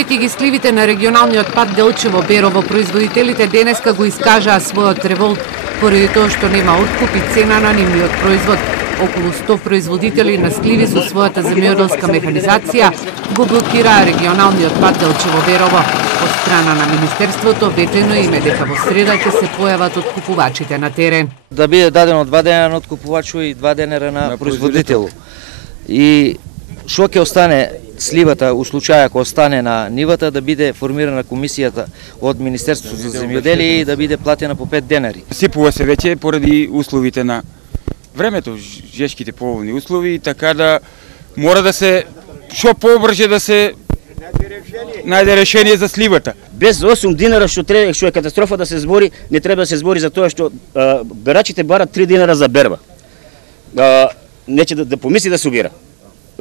Зборејќи ги сливите на регионалниот пат Делчево-Берово, производителите денеска го искажаа својот револт поради тоа што нема откуп и цена на нивниот производ. Околу 100 производители на сливи со својата земјоделска механизација го блокираа регионалниот пат Делчево-Берово. Од страна на Министерството обетено им е дека во среда ќе се појават откупувачите на терен. Да биде дадено 2 дена на откупувачу и 2 денера на производител. И што ќе остане сливата у случаја ако остане на нивата, да биде формирана комисијата од Министерството за земјоделие и да биде платена по 5 денари. Сипува се веќе поради условите на времето, жешките поволни услови, така да мора да се што побрже да се најде решение за сливата. Без 8 динара што е катастрофа да се збори, не треба да се збори за тоа што берачите барат 3 динара за берба. Нече да помисли да се убира.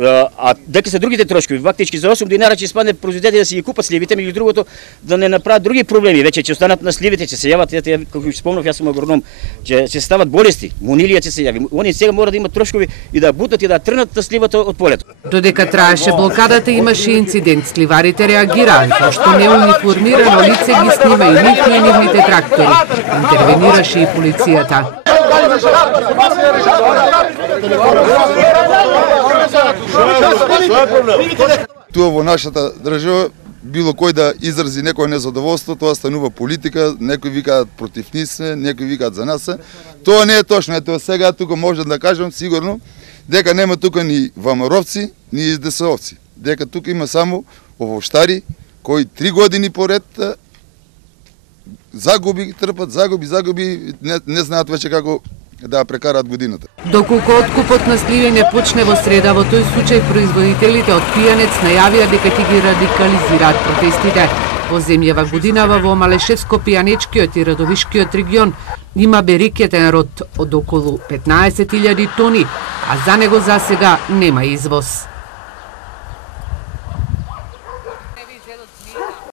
А дека се другите трошкови, фактички за 8 динара ќе испадне производители да си ги купат сливите, меѓу другото да не направат други проблеми, веќе ќе останат на сливите, ќе се јават, како ќе спомнав, јас сум агроном, ќе се стават болести, монилија ќе се јави. Они сега мора да имат трошкови и да бутат и да трнат на сливата од полето. Додека траеше блокадата, имаше инцидент. Сливарите реагираа, зашто неуниформирано лице ги снима и нивни и нивните трактори. Интервенираше и полицијата. Тоа во нашата држава било кој да изрази некој незадоволство, тоа станува политика, некои викаат против нис, некои викаат за нас. Тоа не е точно. Ето сега тука можам да кажам сигурно дека нема тука ни ВМРО-вци, ни СДС-овци. Дека тука има само овоштари кои 3 години поред загуби трпат, загуби, не знаат веќе како да прекараат годината. Доколку откупот на сливи не почне во среда, во тој случај производителите од Пијанец најавија дека ќе ги радикализираат протестите. Во земјава годинава во Малешевско-Пијанечкиот и Радовишкиот регион има берикетен род од околу 15.000 тони, а за него засега нема извоз.